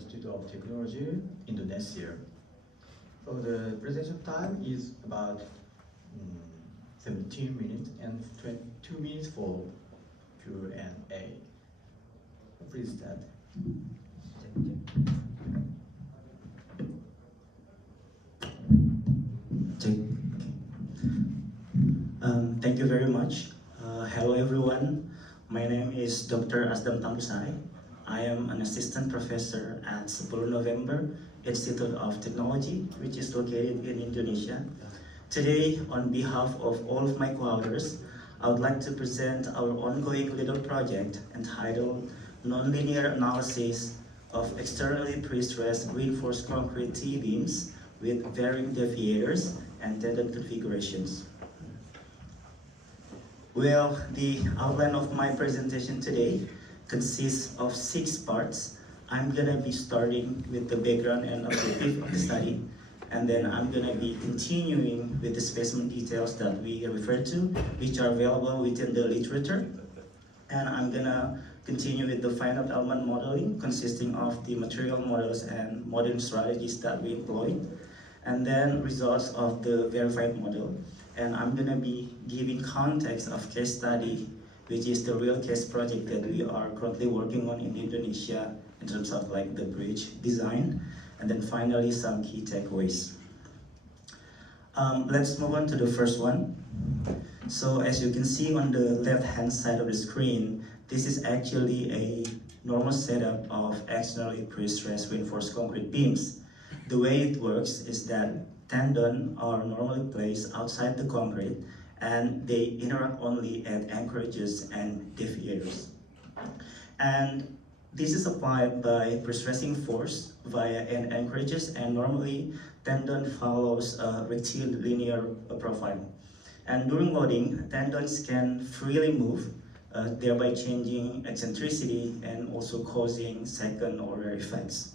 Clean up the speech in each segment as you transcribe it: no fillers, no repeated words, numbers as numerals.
Institute of Technology, Indonesia. So the presentation time is about 17 minutes and 22 minutes for Q&A. Please start. Thank you very much. Hello everyone. My name is Dr. Asdam Tambusai. I am an assistant professor at 10 November Institute of Technology, which is located in Indonesia. Today, on behalf of all of my co-authors, I would like to present our ongoing little project entitled Nonlinear Analysis of Externally Prestressed Reinforced Concrete T-beams with Varying Deviators and Tendon Configurations. Well, the outline of my presentation today consists of 6 parts. I'm gonna be starting with the background and objective of the study, and then I'm gonna be continuing with the specimen details that we refer to, which are available within the literature. And I'm gonna continue with the finite element modeling, consisting of the material models and modeling strategies that we employed, and then results of the verified model. And I'm gonna be giving context of case study, which is the real case project that we are currently working on in Indonesia in terms of like the bridge design, and then finally some key takeaways. Let's move on to the first one. So as you can see on the left-hand side of the screen, this is actually a normal setup of externally prestressed reinforced concrete beams. The way it works is that tendons are normally placed outside the concrete, and they interact only at anchorages and deviators. And this is applied by prestressing force via end anchorages, and normally tendon follows a rectilinear profile. And during loading, tendons can freely move, thereby changing eccentricity and also causing second-order effects.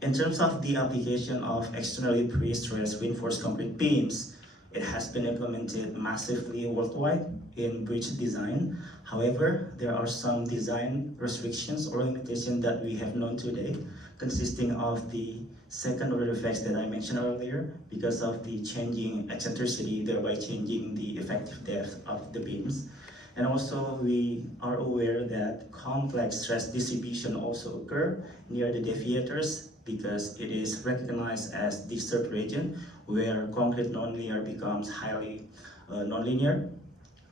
In terms of the application of externally prestressed reinforced concrete beams, it has been implemented massively worldwide in bridge design. However, there are some design restrictions or limitations that we have known today, consisting of the second-order effects that I mentioned earlier, because of the changing eccentricity, thereby changing the effective depth of the beams. And also, we are aware that complex stress distribution also occur near the deviators, because it is recognized as disturbed region where concrete nonlinear becomes highly nonlinear.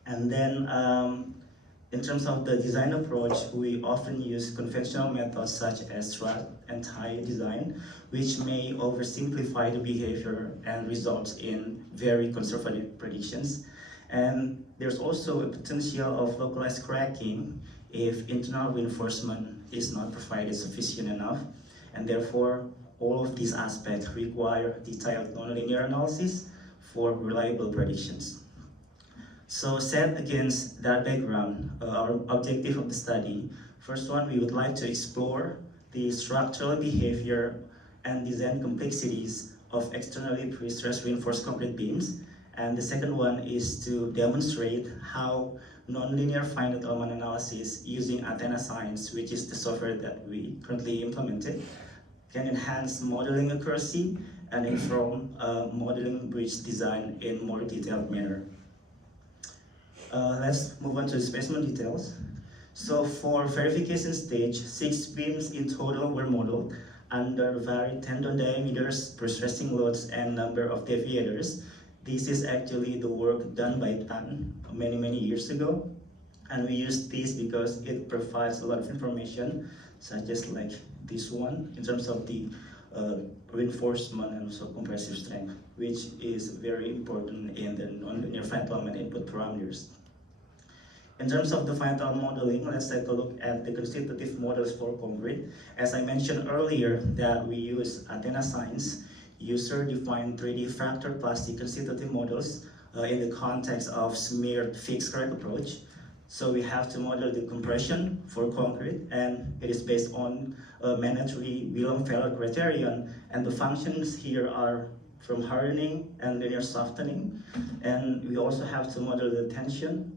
And then in terms of the design approach, we often use conventional methods such as strut and tie design, which may oversimplify the behavior and results in very conservative predictions. And there's also a potential of localized cracking if internal reinforcement is not provided sufficient enough. And therefore, all of these aspects require detailed nonlinear analysis for reliable predictions. So set against that background, our objective of the study, first one, we would like to explore the structural behavior and design complexities of externally prestressed reinforced concrete beams. And the second one is to demonstrate how nonlinear finite element analysis using ATENA Science, which is the software that we currently implemented, can enhance modeling accuracy and inform modeling bridge design in more detailed manner. Let's move on to the specimen details. So for verification stage, 6 beams in total were modeled under varied tendon diameters, prestressing loads, and number of deviators. This is actually the work done by Tan many years ago. And we use this because it provides a lot of information, such as like this one, in terms of the reinforcement and also compressive strength, which is very important in the nonlinear finite element input parameters. In terms of the finite element modeling, let's take a look at the constitutive models for concrete. As I mentioned earlier, that we use ATENA Science, user-defined 3D fractal plastic constitutive models in the context of smeared fixed current approach. So we have to model the compression for concrete, and it is based on a mandatory Willem-Feller criterion, and the functions here are from hardening and linear softening. And we also have to model the tension,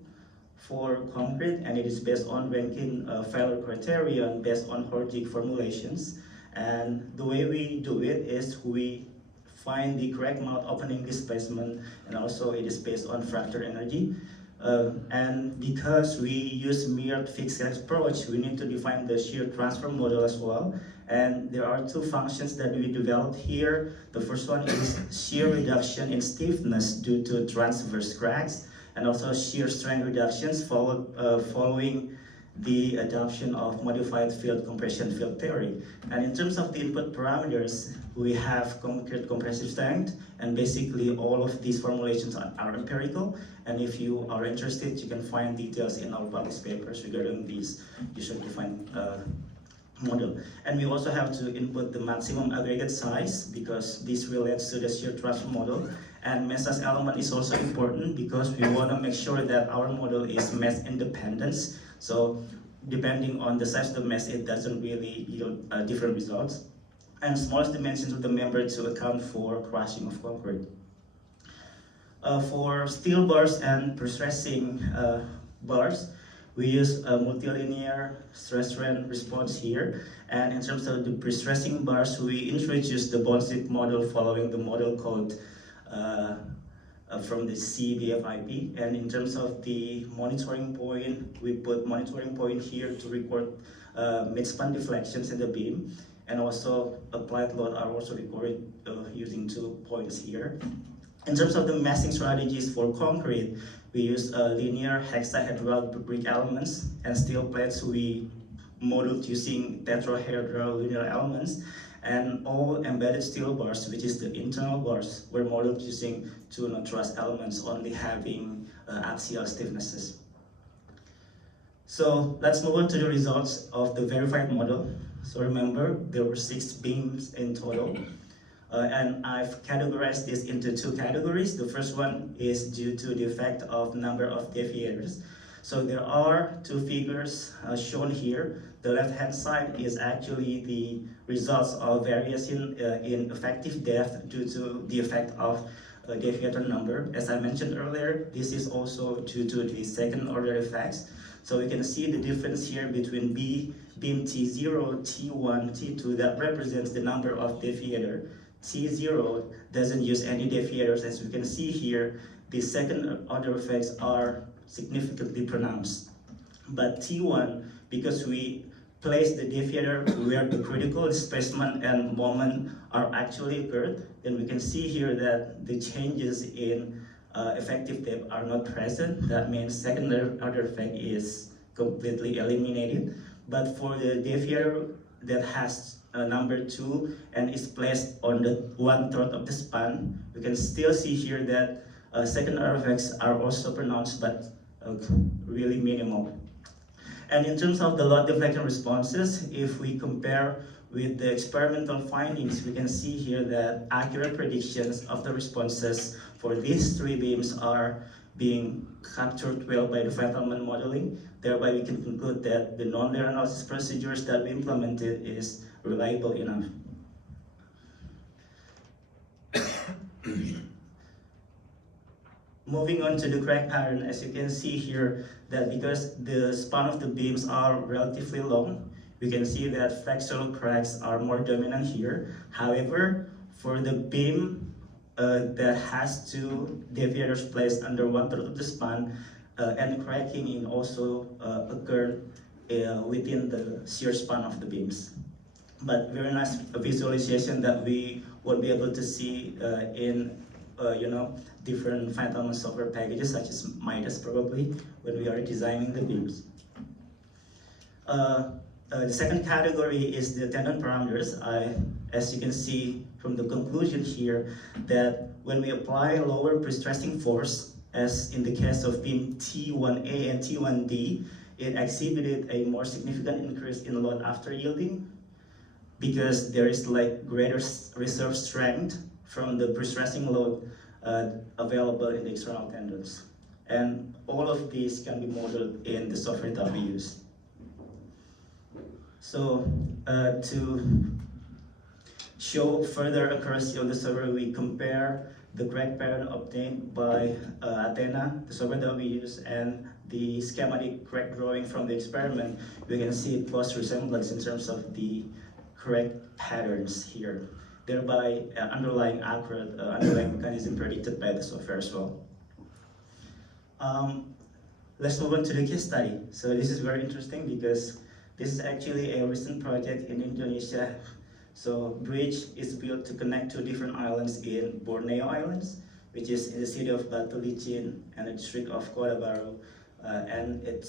for concrete, and it is based on ranking failure criterion based on Horjic formulations. And the way we do it is we find the correct mouth opening displacement, and also it is based on fracture energy. And because we use mirrored fixed approach, we need to define the shear transfer model as well. And there are two functions that we developed here. The first one is shear reduction in stiffness due to transverse cracks, and also shear strength reductions following the adoption of modified field compression field theory. And in terms of the input parameters, we have concrete compressive strength, and basically all of these formulations are empirical. And if you are interested, you can find details in our published papers regarding these user-defined model. And we also have to input the maximum aggregate size, because this relates to the shear transfer model. And mesh element is also important because we want to make sure that our model is mesh independent. So depending on the size of the mesh, it doesn't really yield different results. And smallest dimensions of the member to account for crushing of concrete. For steel bars and prestressing bars, we use a multilinear stress-strain response here. And in terms of the prestressing bars, we introduced the bond slip model following the model called from the CBFIP. And in terms of the monitoring point, we put monitoring point here to record midspan deflections in the beam. And also applied load are also recorded using 2 points here. In terms of the meshing strategies for concrete, we use linear hexahedral brick elements, and steel plates we modeled using tetrahedral linear elements, and all embedded steel bars, which is the internal bars, were modeled using 2 non-truss elements only having axial stiffnesses. So let's move on to the results of the verified model. So remember, there were 6 beams in total. And I've categorized this into 2 categories. The first one is due to the effect of number of deviators. So there are 2 figures shown here. The left-hand side is actually the results of variation in effective depth due to the effect of deviator number. As I mentioned earlier, this is also due to the second-order effects. So we can see the difference here between beam T0, T1, T2 that represents the number of deviator. T0 doesn't use any deviators. As we can see here, the second-order effects are significantly pronounced. But T1, because we place the deviator where the critical displacement and moment are actually occurred, then we can see here that the changes in effective depth are not present. That means second-order effect is completely eliminated. But for the deviator that has number 2 and is placed on the 1/3 of the span, we can still see here that second-order effects are also pronounced, but really minimal. And in terms of the load deflection responses, if we compare with the experimental findings, we can see here that accurate predictions of the responses for these 3 beams are being captured well by the Feynman modeling. Thereby, we can conclude that the non-linear analysis procedures that we implemented is reliable enough. Moving on to the crack pattern, as you can see here, that because the span of the beams are relatively long, we can see that flexural cracks are more dominant here. However, for the beam that has 2 deviators placed under 1/3 of the span, and cracking in also occurred within the shear span of the beams. But very nice visualization that we would be able to see in different Finite software packages such as Midas probably when we are designing the beams. The second category is the tendon parameters. As you can see from the conclusion here, that when we apply a lower prestressing force, as in the case of beam T1A and T1D, it exhibited a more significant increase in load after yielding, because there is like greater reserve strength from the prestressing load available in the external tendons. And all of these can be modeled in the software that we use. So to show further accuracy of the software, we compare the crack pattern obtained by ATENA, the software that we use, and the schematic crack drawing from the experiment, we can see close resemblance in terms of the correct patterns here, thereby underlying accurate underlying mechanism predicted by the software as well. Let's move on to the case study. So this is very interesting because this is actually a recent project in Indonesia. So bridge is built to connect two different islands in Borneo Islands, which is in the city of Batu Licin and the district of Kota Baru. And it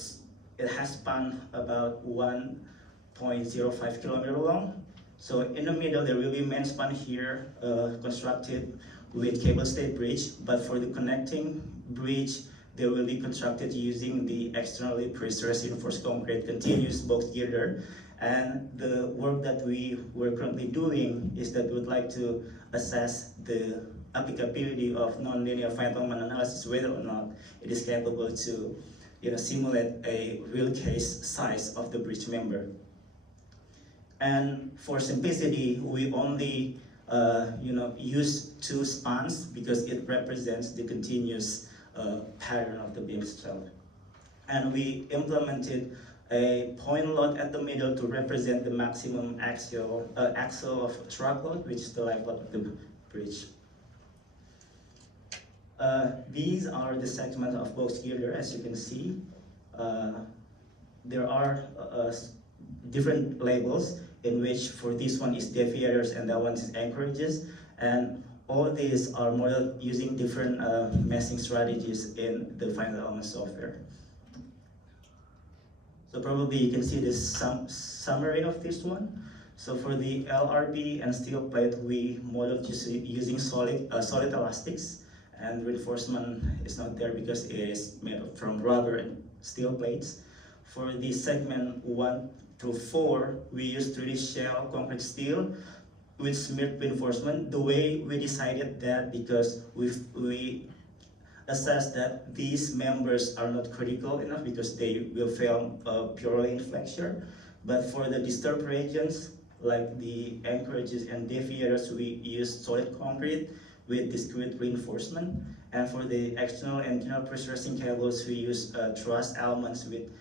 has span about 1.05 kilometer long. So in the middle, there will be main span here constructed with cable stayed bridge, but for the connecting bridge, they will be constructed using the externally prestressed reinforced concrete continuous box girder. And the work that we were currently doing is that we would like to assess the applicability of nonlinear finite element analysis, whether or not it is capable to simulate a real case size of the bridge member. And for simplicity, we only use two spans because it represents the continuous pattern of the beam itself. And we implemented a point load at the middle to represent the maximum axle of truck load, which is the life load of the bridge. These are the segments of box girder, as you can see. There are different labels in which for this one is deviators and that one is anchorages. And all these are modeled using different meshing strategies in the Finite Element software. So probably you can see this summary of this one. So for the LRB and steel plate, we modeled using solid elastics, and reinforcement is not there because it is made from rubber and steel plates. For the segment 1 through 4, we use 3D shell concrete steel with smeared reinforcement. The way we decided that because we assessed that these members are not critical enough because they will fail purely in flexure. But for the disturbed regions, like the anchorages and deviators, we use solid concrete with discrete reinforcement. And for the external and internal prestressing cables, we use truss elements with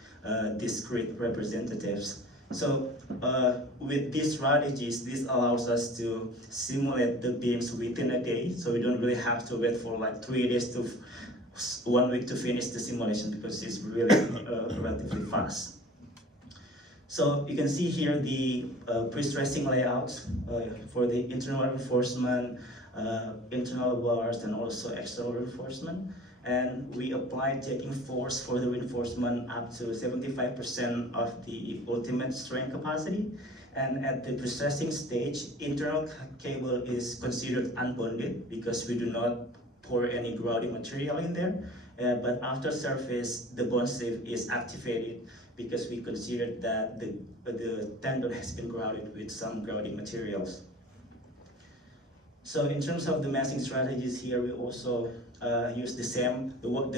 discrete representatives. So with these strategies, this allows us to simulate the beams within a day. So we don't really have to wait for like 3 days to 1 week to finish the simulation because it's really relatively fast. So you can see here the pre-stressing layouts for the internal reinforcement, internal bars, and also external reinforcement. And we apply taking force for the reinforcement up to 75% of the ultimate strain capacity. And at the pre-stressing stage, internal cable is considered unbonded because we do not pour any grouting material in there. But after surface, the bond safe is activated because we consider that the tendon has been grouted with some grouting materials. So in terms of the meshing strategies here, we also use the same, the one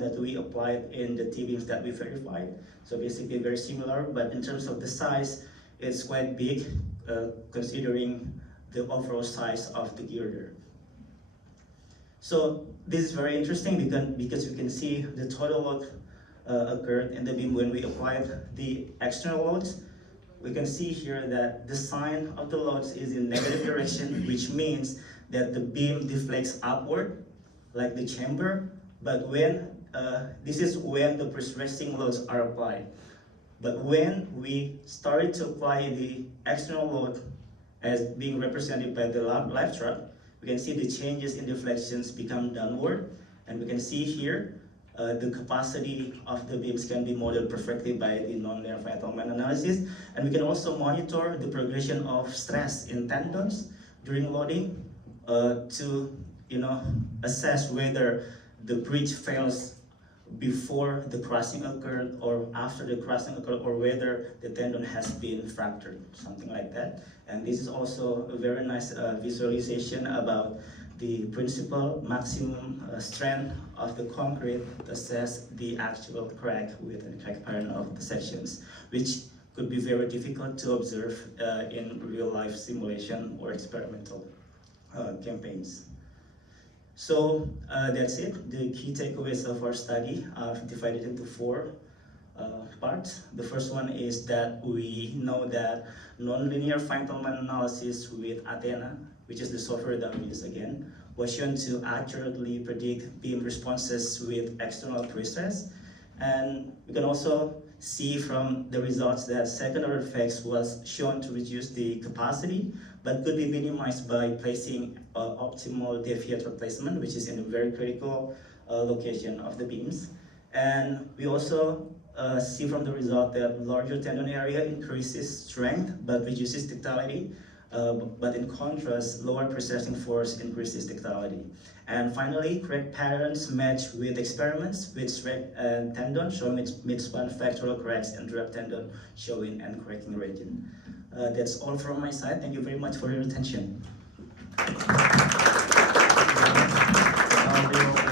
that we applied in the T-beams that we verified. So basically very similar, but in terms of the size, it's quite big considering the overall size of the girder. So this is very interesting because you can see the total load occurred in the beam when we applied the external loads. We can see here that the sign of the loads is in negative direction, which means that the beam deflects upward, like the chamber. But when this is when the prestressing loads are applied. But when we started to apply the external load as being represented by the live truck, we can see the changes in deflections become downward, and we can see here the capacity of the beams can be modeled perfectly by the nonlinear finite element analysis. And we can also monitor the progression of stress in tendons during loading to assess whether the bridge fails before the crossing occurred or after the crossing occurred, or whether the tendon has been fractured, something like that. And this is also a very nice visualization about the principal maximum strength of the concrete to assess the actual crack width and crack pattern of the sections, which could be very difficult to observe in real-life simulation or experimental campaigns. So that's it, the key takeaways of our study. I've divided into four parts. The first one is that we know that nonlinear finite element analysis with ATENA, which is the software that we use again, was shown to accurately predict beam responses with external prestress. And we can also see from the results that second-order effects was shown to reduce the capacity, but could be minimized by placing optimal deviator placement, which is in a very critical location of the beams. And we also see from the result that larger tendon area increases strength but reduces ductility. But in contrast, lower prestressing force increases ductility. And finally, correct patterns match with experiments with straight tendon showing mid-span factorial cracks and direct tendon showing and cracking region. That's all from my side. Thank you very much for your attention. Now we will